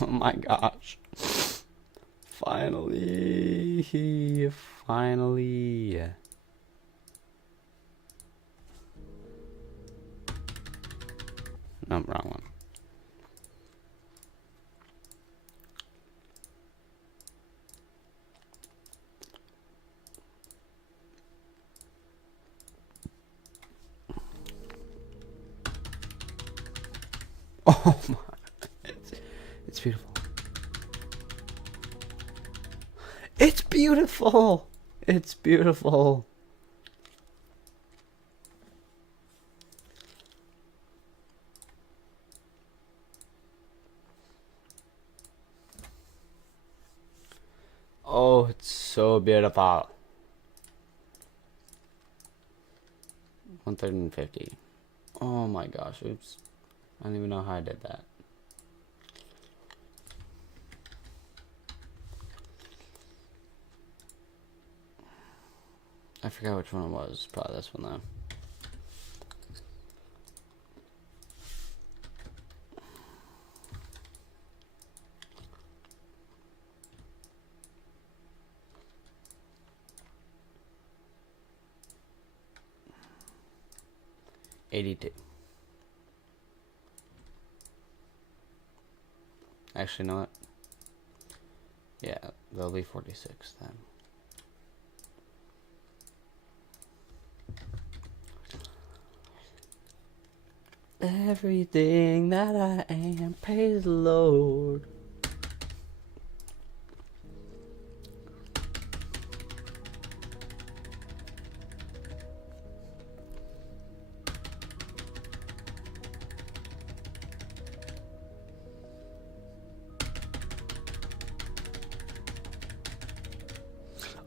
Oh my gosh. Finally. Finally. No, wrong one. Oh my. It's beautiful. It's beautiful. It's beautiful. Oh, it's so beautiful. 150. Oh my gosh, oops. I don't even know how I did that. I forgot which one it was. Probably this one though. $82. Actually, you know what? Yeah, they'll be 46 then. Everything that I am, praise the Lord.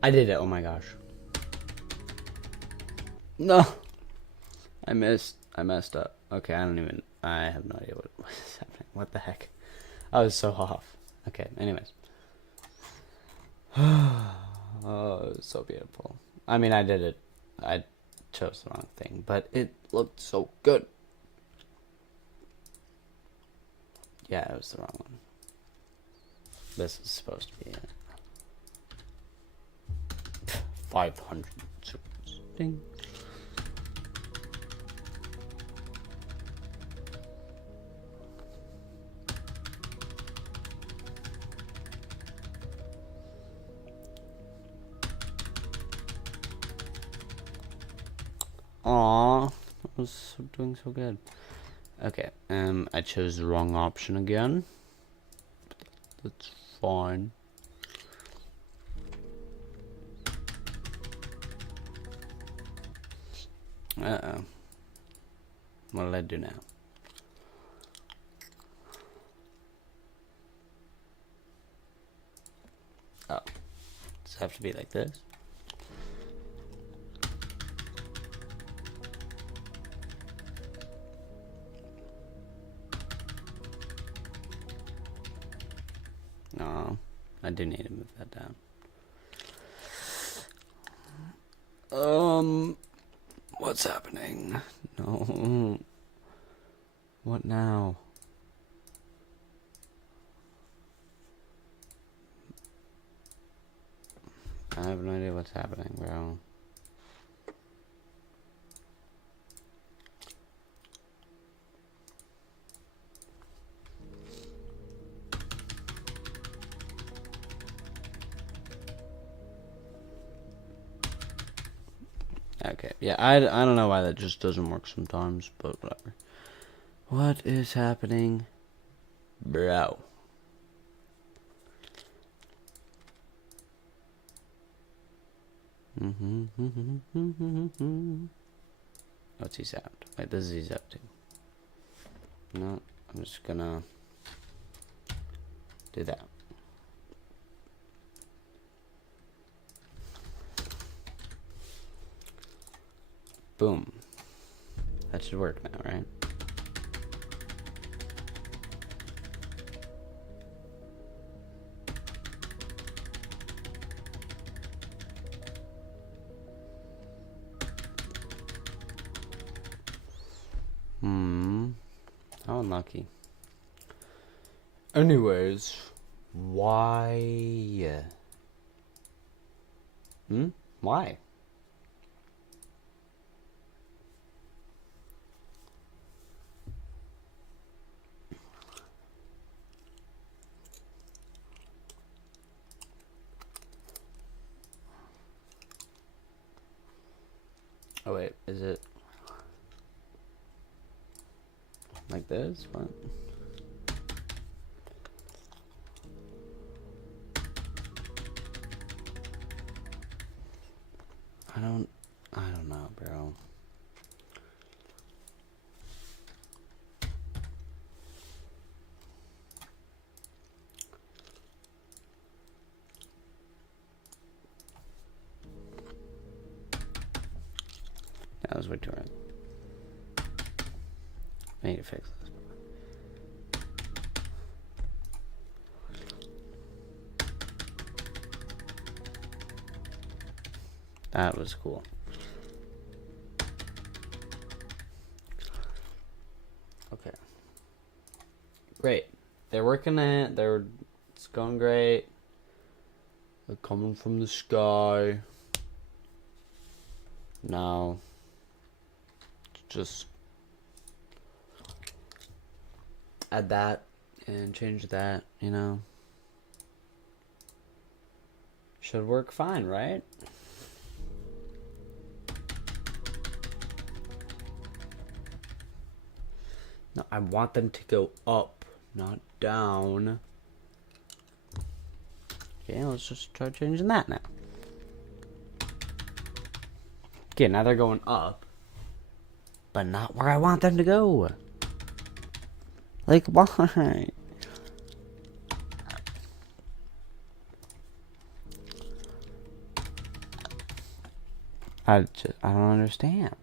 I did it, oh my gosh. No. I messed up. Okay, I have no idea what was happening. What the heck? I was so off. Okay, anyways. Oh, it was so beautiful. I mean, I did it. I chose the wrong thing, but it looked so good. Yeah, it was the wrong one. This is supposed to be it. 500 supers. Ding. Aww, I was doing so good. Okay, I chose the wrong option again. That's fine. Uh-oh. What did I do now? Oh. Does it have to be like this? No, I do need to move that down. What's happening? No. What now? I have no idea what's happening, bro. Okay, yeah, I don't know why that just doesn't work sometimes, but whatever. What is happening, bro? What's he sound? Wait, this is his up to. No, I'm just gonna do that. Boom. That should work now, right? How unlucky. Anyways, why? Why? Oh wait, is it like this? What? I don't know, bro. That was way too early. I need to fix this. That was cool. Okay. Great. They're working it. It's going great. They're coming from the sky. Now, just add that and change that, you know. Should work fine, right? No, I want them to go up, not down. Okay, let's just try changing that now. Okay, now they're going up, but not where I want them to go. Like, why? I don't understand.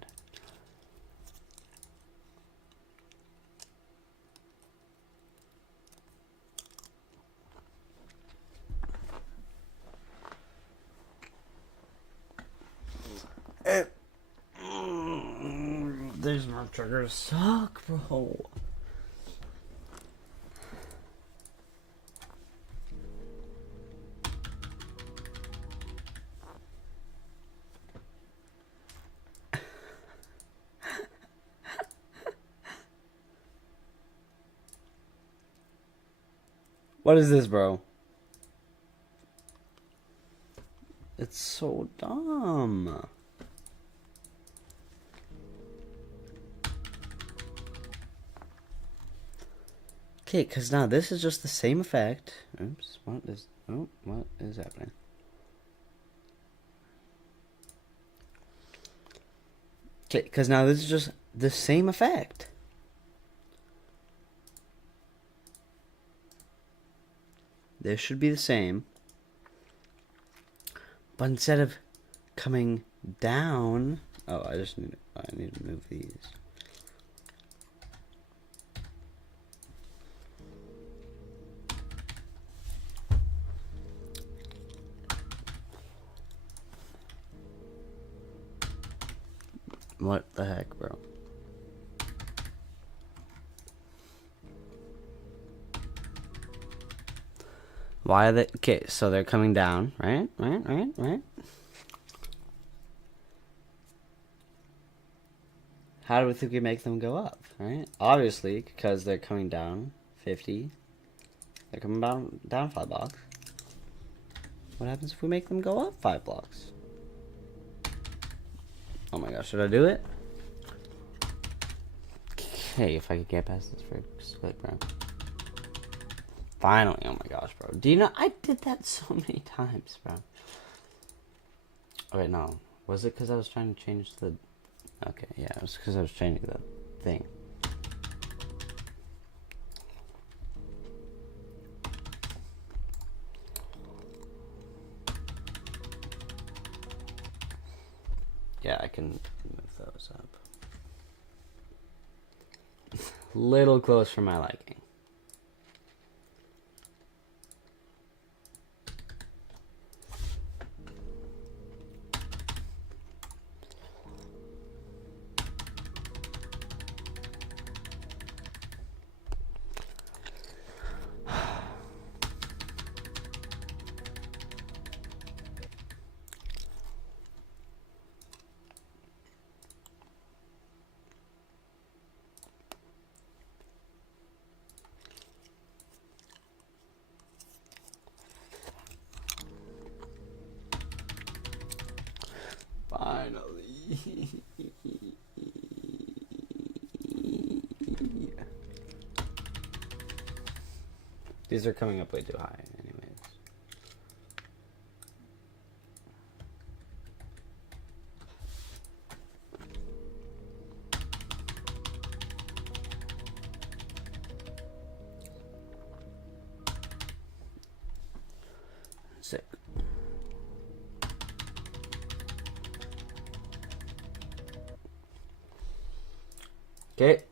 These Nerf triggers suck, bro. What is this, bro? It's so dumb. Okay, because now this is just the same effect. Oops, what is happening? Okay, because now this is just the same effect. This should be the same. But instead of coming down... Oh, I need to move these. What the heck, bro? Why are they... Okay, so they're coming down, right? Right? How do we think we make them go up, right? Obviously, because they're coming down 50. They're coming down 5 blocks. What happens if we make them go up 5 blocks? Oh my gosh, should I do it? Okay, if I could get past this first clip, bro. Finally, oh my gosh, bro. Do you know, I did that so many times, bro. Oh wait, no. Was it because I was trying to change the... Okay, yeah, it was because I was changing the thing. Yeah, I can move those up. Little close for my liking. Finally. These are coming up way too high, anyways. Sick. Okay.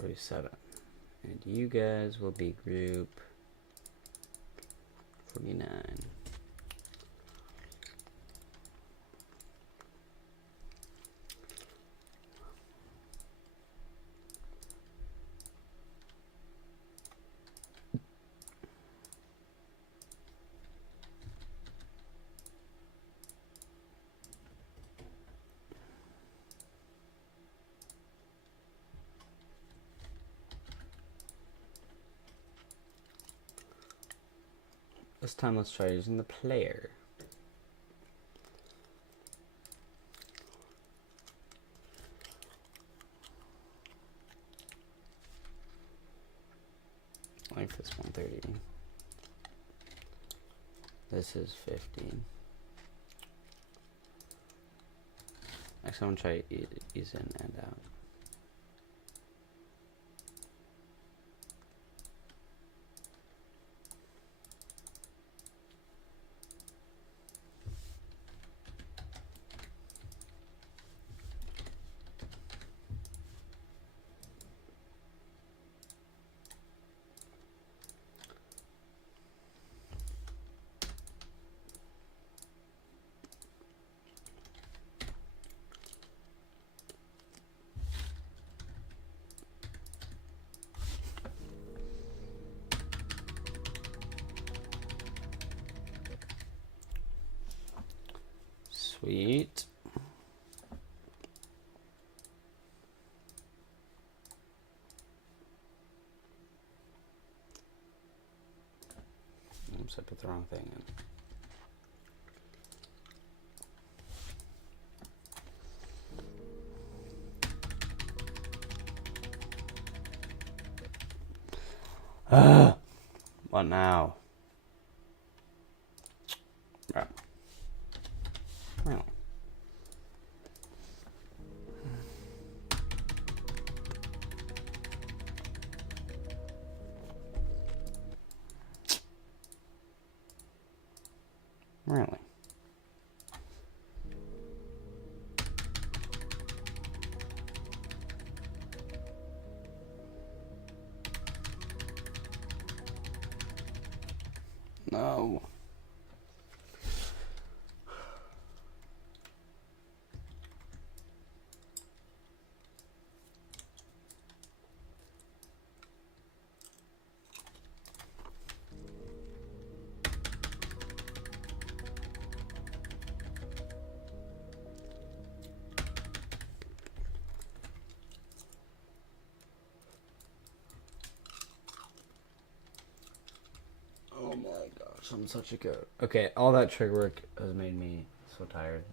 $47. And you guys will be group 49. This time let's try using the player. Length is 130. This is 15. Actually, I'm gonna try ease in and out. Sweet. Oops, I put the wrong thing in. What now? Bro. Well. no. Oh my gosh, I'm such a goat. Okay, all that trigger work has made me so tired.